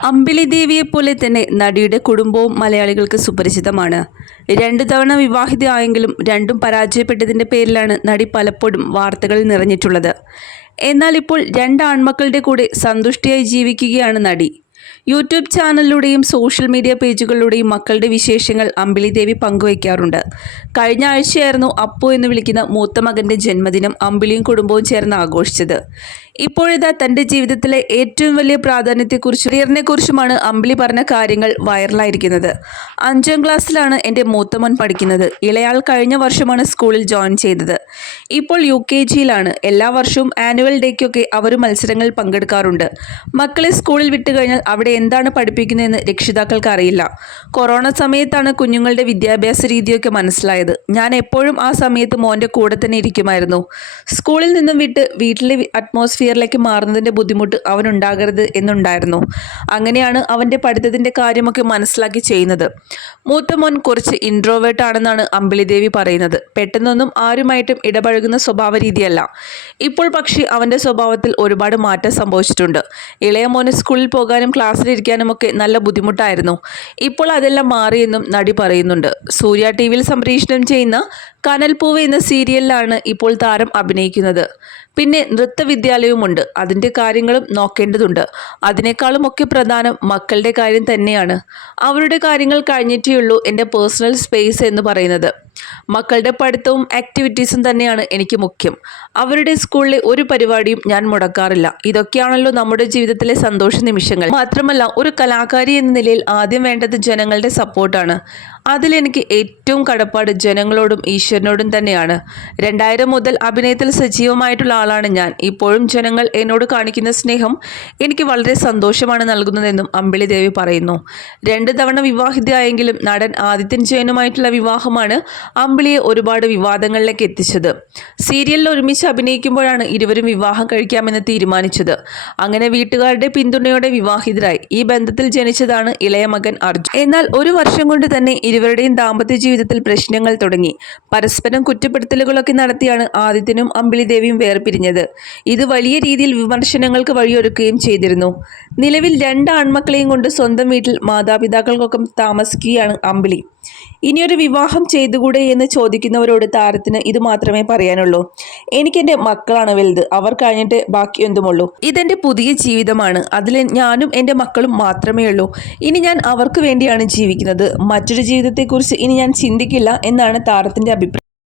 അമ്പിളി ദേവിയെപ്പോലെ തന്നെ നടിയുടെ കുടുംബവും മലയാളികൾക്ക് സുപരിചിതമാണ്. രണ്ടു തവണ വിവാഹിതയായെങ്കിലും രണ്ടും പരാജയപ്പെട്ടതിന്റെ പേരിലാണ് നടി പലപ്പോഴും വാർത്തകളിൽ നിറഞ്ഞിട്ടുള്ളത്. എന്നാൽ ഇപ്പോൾ രണ്ട് ആൺമക്കളുടെ കൂടെ സന്തുഷ്ടിയായി ജീവിക്കുകയാണ് നടി. യൂട്യൂബ് ചാനലിലൂടെയും സോഷ്യൽ മീഡിയ പേജുകളിലൂടെയും മക്കളുടെ വിശേഷങ്ങൾ അമ്പിളി ദേവി പങ്കുവയ്ക്കാറുണ്ട്. കഴിഞ്ഞ ആഴ്ചയായിരുന്നു അപ്പു എന്ന് വിളിക്കുന്ന മൂത്ത മകന്റെ ജന്മദിനം അമ്പിളിയും കുടുംബവും ചേർന്ന് ആഘോഷിച്ചത്. ഇപ്പോഴിതാ തന്റെ ജീവിതത്തിലെ ഏറ്റവും വലിയ പ്രാധാന്യത്തെക്കുറിച്ച് കരിയറിനെ കുറിച്ചുമാണ് അമ്പിളി പറഞ്ഞ കാര്യങ്ങൾ വൈറലായിരിക്കുന്നത്. അഞ്ചാം ക്ലാസ്സിലാണ് എന്റെ മൂത്തമൻ പഠിക്കുന്നത്. ഇളയാൾ കഴിഞ്ഞ വർഷമാണ് സ്കൂളിൽ ജോയിൻ ചെയ്തത്. ഇപ്പോൾ യു കെ ജിയിലാണ്. എല്ലാ വർഷവും ആനുവൽ ഡേക്കൊക്കെ അവർ മത്സരങ്ങളിൽ പങ്കെടുക്കാറുണ്ട്. മക്കളെ സ്കൂളിൽ വിട്ടു കഴിഞ്ഞാൽ അവിടെ എന്താണ് പഠിപ്പിക്കുന്നതെന്ന് രക്ഷിതാക്കൾക്ക് അറിയില്ല കൊറോണ സമയത്താണ് കുഞ്ഞുങ്ങളുടെ വിദ്യാഭ്യാസ രീതിയൊക്കെ മനസ്സിലായത്. ഞാൻ എപ്പോഴും ആ സമയത്ത് മോന്റെ കൂടെ തന്നെ ഇരിക്കുമായിരുന്നു. സ്കൂളിൽ നിന്നും വിട്ട് വീട്ടിലെ അറ്റ്മോസ്ഫിയറിലേക്ക് മാറുന്നതിന്റെ ബുദ്ധിമുട്ട് അവനുണ്ടാകരുത് എന്നുണ്ടായിരുന്നു. അങ്ങനെയാണ് അവന്റെ പഠിത്തത്തിന്റെ കാര്യമൊക്കെ മനസ്സിലാക്കി ചെയ്യുന്നത്. മൂത്ത മോൻ കുറച്ച് ഇൻട്രോവേർട്ട് ആണെന്നാണ് അമ്പിളിദേവി പറയുന്നത്. പെട്ടെന്നൊന്നും ആരുമായിട്ടും ഇടപഴകുന്ന സ്വഭാവ രീതിയല്ല ഇപ്പോൾ പക്ഷേ അവന്റെ സ്വഭാവത്തിൽ ഒരുപാട് മാറ്റം സംഭവിച്ചിട്ടുണ്ട്. ഇളയ മോന് സ്കൂളിൽ പോകാനും ക്ലാസ്സിലിരിക്കാനും ഒക്കെ നല്ല ബുദ്ധിമുട്ടായിരുന്നു. ഇപ്പോൾ അതെല്ലാം മാറിയെന്നും നടി പറയുന്നുണ്ട്. സൂര്യ ടി വിയിൽ സംപ്രേഷണം ചെയ്യുന്ന കനൽപൂവ് എന്ന സീരിയലിലാണ് ഇപ്പോൾ താരം അഭിനയിക്കുന്നത്. പിന്നെ നൃത്തവിദ്യാലയവുമുണ്ട്. അതിന്റെ കാര്യങ്ങളും നോക്കേണ്ടതുണ്ട്. അതിനേക്കാളും ഒക്കെ പ്രധാനം മക്കളുടെ കാര്യം തന്നെയാണ്. അവരുടെ കാര്യങ്ങൾ കഴിഞ്ഞിട്ടേ ഉള്ളൂ എന്റെ പേഴ്സണൽ സ്പേസ് എന്ന് പറയുന്നത്. മക്കളുടെ പഠിത്തവും ആക്ടിവിറ്റീസും തന്നെയാണ് എനിക്ക് മുഖ്യം. അവരുടെ സ്കൂളിലെ ഒരു പരിപാടിയും ഞാൻ മുടക്കാറില്ല. ഇതൊക്കെയാണല്ലോ നമ്മുടെ ജീവിതത്തിലെ സന്തോഷ നിമിഷങ്ങൾ. മാത്രമല്ല ഒരു കലാകാരി എന്ന നിലയിൽ ആദ്യം വേണ്ടത് ജനങ്ങളുടെ സപ്പോർട്ടാണ് അതിലെനിക്ക് ഏറ്റവും കടപ്പാട് ജനങ്ങളോടും ഈശ്വരനോടും തന്നെയാണ്. രണ്ടായിരം മുതൽ അഭിനയത്തിൽ സജീവമായിട്ടുള്ള ആളാണ് ഞാൻ. ഇപ്പോഴും ജനങ്ങൾ എന്നോട് കാണിക്കുന്ന സ്നേഹം എനിക്ക് വളരെ സന്തോഷമാണ് നൽകുന്നതെന്നും അമ്പിളി ദേവി പറയുന്നു. രണ്ട് തവണ വിവാഹിതയായെങ്കിലും നടൻ ആദിത്യൻ ജയനുമായിട്ടുള്ള വിവാഹമാണ് അമ്പിളിയെ ഒരുപാട് വിവാദങ്ങളിലേക്ക് എത്തിച്ചത്. സീരിയലിൽ ഒരുമിച്ച് അഭിനയിക്കുമ്പോഴാണ് ഇരുവരും വിവാഹം കഴിക്കാമെന്ന് തീരുമാനിച്ചത്. അങ്ങനെ വീട്ടുകാരുടെ പിന്തുണയോടെ വിവാഹിതരായി. ഈ ബന്ധത്തിൽ ജനിച്ചതാണ് ഇളയ മകൻ അർജുൻ. എന്നാൽ ഒരു വർഷം കൊണ്ട് തന്നെ ഇരുവരുടെയും ദാമ്പത്യ ജീവിതത്തിൽ പ്രശ്നങ്ങൾ തുടങ്ങി. പരസ്പരം കുറ്റപ്പെടുത്തലുകളൊക്കെ നടത്തിയാണ് ആദിത്യനും അമ്പിളി ദേവിയും വേർപിരിഞ്ഞത്. ഇത് വലിയ രീതിയിൽ വിമർശനങ്ങൾക്ക് വഴിയൊരുക്കുകയും ചെയ്തിരുന്നു. നിലവിൽ രണ്ട് ആൺമക്കളെയും കൊണ്ട് സ്വന്തം വീട്ടിൽ മാതാപിതാക്കൾക്കൊപ്പം താമസിക്കുകയാണ് അമ്പിളി. ഇനിയൊരു വിവാഹം ചെയ്തുകൂടെ എന്ന് ചോദിക്കുന്നവരോട് താരത്തിന് ഇത് മാത്രമേ പറയാനുള്ളൂ. എനിക്കെന്റെ മക്കളാണ് വലുത്. അവർ കഴിഞ്ഞിട്ട് ബാക്കി എന്തുമുള്ളൂ? ഇതെന്റെ പുതിയ ജീവിതമാണ്. അതിൽ ഞാനും എന്റെ മക്കളും മാത്രമേ ഉള്ളൂ. ഇനി ഞാൻ അവർക്ക് വേണ്ടിയാണ് ജീവിക്കുന്നത്. മറ്റൊരു ജീവിതത്തെക്കുറിച്ച് ഇനി ഞാൻ ചിന്തിക്കില്ല എന്നാണ് താരത്തിന്റെ അഭിപ്രായം.